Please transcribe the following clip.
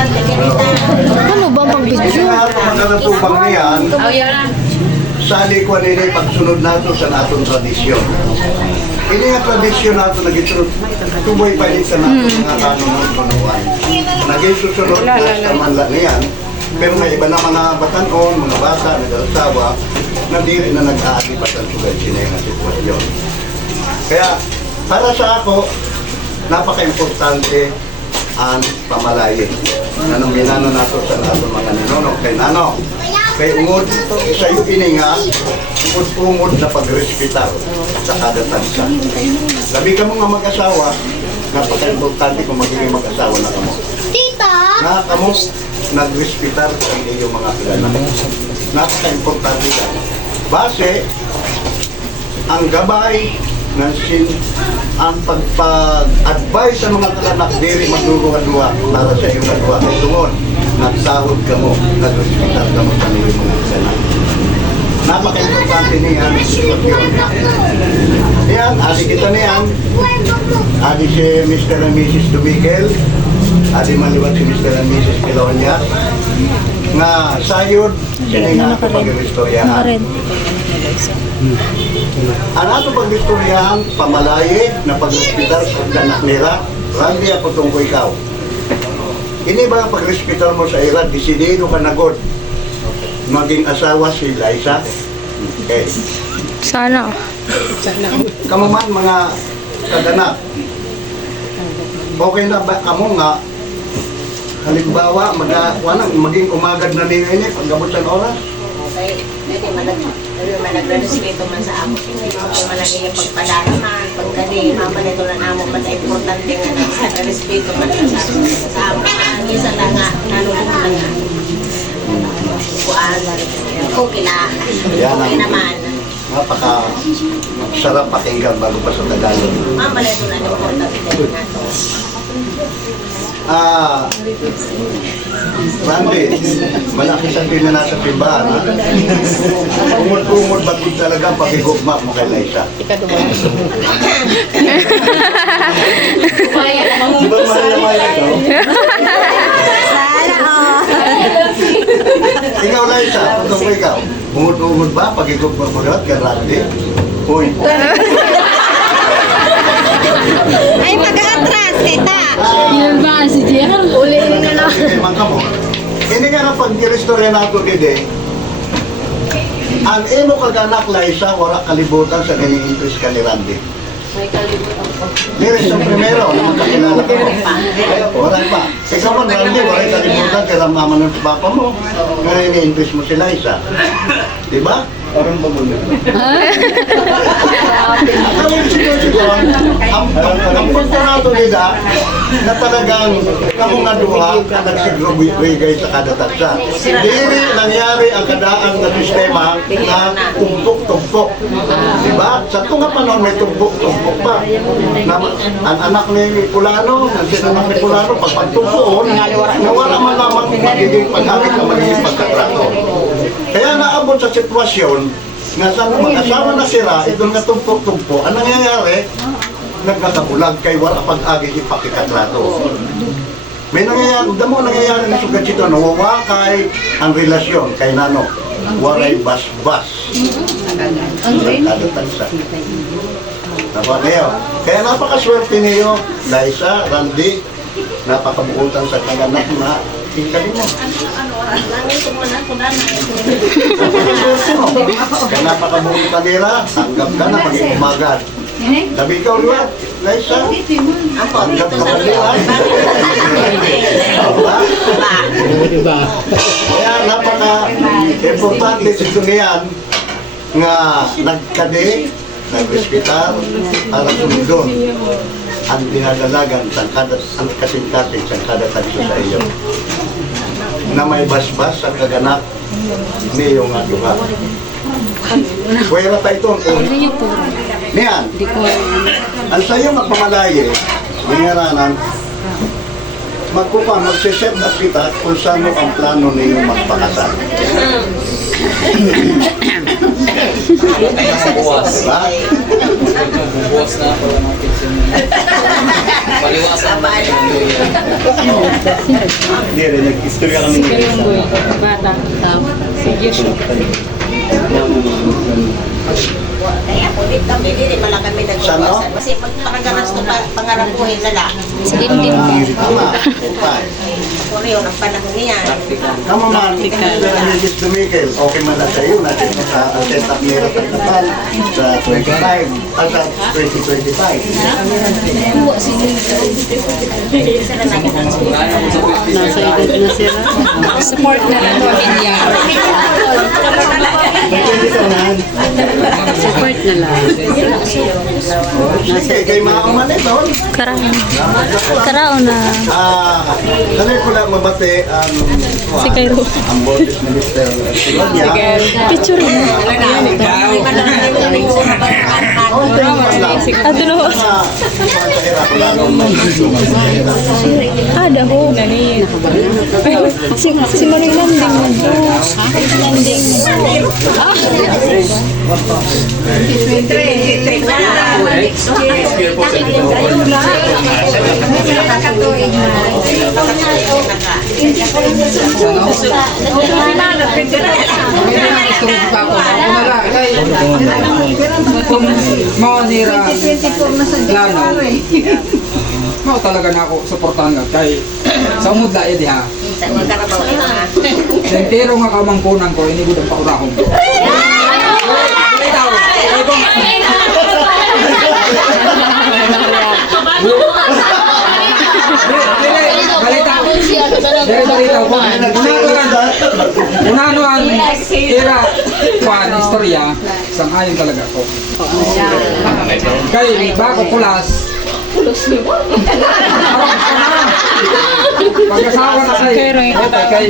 Ano ba pang video? mga natubang niyan, Oh, sa likwa nila pagsunod nato sa natong tradisyon. Ini nga tradisyon nato nagitsunod, tumoy pa din sa natong mga kanon ng punuan. Naging susunod na sa manla niyan, pero may iba na mga batanon, mga bata, nag-asawa, na dili na nag-aalibat ang sugad sila yung sitwasyon. Kaya, para sa ako, napaka-importante ang pamalaye. Anong ginano nato sa nato mga ninonong kay nano. Kay ungod sa iyo ininga, ungod-ungod na pagrespetar sa kada tansa. Labi ka mo nga mag-asawa, napaka-importante kung magiging mag-asawa na kamo. Tita! Na kamo nagrespetar sa iyong mga kaganan. Napaka-importante ka. Base, ang gabay ng sin ang pagpag-advise sa mga kaganak diri magduruha-duha para sa iyong kadwa kay tungod nagsahod ka mo nagrespetar ka mo sa iyong mga kaganak napaka-importante niya ang sitwasyon yan adi kita niyan adi si Mr. and Mrs. Dubikel adi maliwat si Mr. and Mrs. Kilonya nga sayod sila nga ako pag-istoryahan ang ato pag-istoryahan pamalaye na pag-hospital sa anak nila Randy ako tungko ikaw ini ba ang pag-hospital mo sa ira desidido ka na God maging asawa si Liza okay Sana. Kamu man mga kaganak. Okay na ba kamo nga halimbawa mag wanang maging umagad na ninyo ini paggamot sa oras. Okay. Dito man nag man nagrespeto man sa amo. Man ang iyong pagpadalaman, pagkali, mama nito lang amo man sa importante nga nagrespeto man sa sa amo. Isa lang nga nalulong lang nga. Kuan. Okay na. Okay naman. Napaka sarap pakinggan bago pa sa Tagalog. Mama nito lang importante to. Ah, malaki sa pina nasa timbahan, ha? Umod-umod ba kung talaga pakigugma mo kay Liza? Di ba mahal na mahal ikaw? Sana. Ikaw, Liza, kung ko ikaw, umod-umod ba pakigugma mo kay Randy? Uy, Ay, pag-atras, tita. Ba si JR? Uli na lang. Sige, man ka mo. Ini nga nga pag istorya nato gede, ang imo kaganak Liza, wala kalibutan sa nini-interest ka ni Randy. May kalimutan ko. Dire sa primero, naman kakilala ko. Wala pa. Ikaw man, Randy, wala kalibutan kay mama ng papa mo. Nga nini-interest mo si Liza. Di ba? Parang bagulo. Ang ang ang nila, na talagang kamo nga duha ka nagsigrubigay sa kada tagsa. Dili nangyari ang kadaan nga sistema na tumpok-tumpok. Di ba? Sa tunga panon may tumpok-tumpok pa. Na, ang anak ni Pulano, ang sinanak ni Pulano, pag pagtumpoon, nawala man lamang magiging pag-amit na magiging pagkatrato. Naabot sa sitwasyon nga sa mag-asawa na sila, itong nga tumpok-tumpok, ang nangyayari, nagkakabulag kay wala pag-agi ipakikatrato. May nangyayari, damo nangyayari na sugat ito, nawawakay ang relasyon kay Nano. Waray bas-bas. Tansa. Napa niyo. Kaya napakaswerte niyo, Liza, Randy, napakabuutan sa kaganak na tingkalin mo. Mo. Kaya napakabuutan nila, tanggap ka na maging umagad. Sabi ikaw, Luat, Liza, Ako, tanggap dito ka sa ba Luat? Ba? Kaya napaka-importante sa niyan nga nagkade, nag-hospital, para sumundon ang dinadalagan sa kada ang kasing-kasing sa kada tanso sa iyo na may basbas sa kaganak ni yung nga duha. Pwera tayo ito. Niyan, ang sayo magpamalaye, ningaranan, magkupa, magsiset up kita kung saan ang plano ninyo magpakasal. Buwas. Diba? Hindi rin, nag-istorya kami ng isa. Bata. Sige. Kaya po, di kami, di pala kami nagbabasan. Kasi pag pakaganas to pa, pangarapuhin na lang. Si Dindin. Ako yun, ang panahon niyan. Tama man, Regis Dumikel, okay man lang sa iyo, natin mo sa set up ni Rapatal sa 25, at sa 2025. Support na lang pamilya. Hindi ka na. Support na lang. Sige, kay mga umalit, oh. Karaon. Karaon na. Ah, ko lang mabate ang Si Cairo. ang boses ni Mr. Silonia. Picture mo. Ato no. Ah, mahirap lang. Ada ho. Si, si Marie Landing mo. Landing. Kung maunira lalo, mo talaga na ako suportahan ka kay sa umod na edi ha. Sa mga karabaw na mga. Sentero nga kamangkunan ko, ini gudang paurahon ko. Ay kung Balita. Dere balita ko. Una ano ang era kwan istorya talaga ko. Kay bago pulas. Pulos ni mo. Pagkasawa na kay. Okay, kay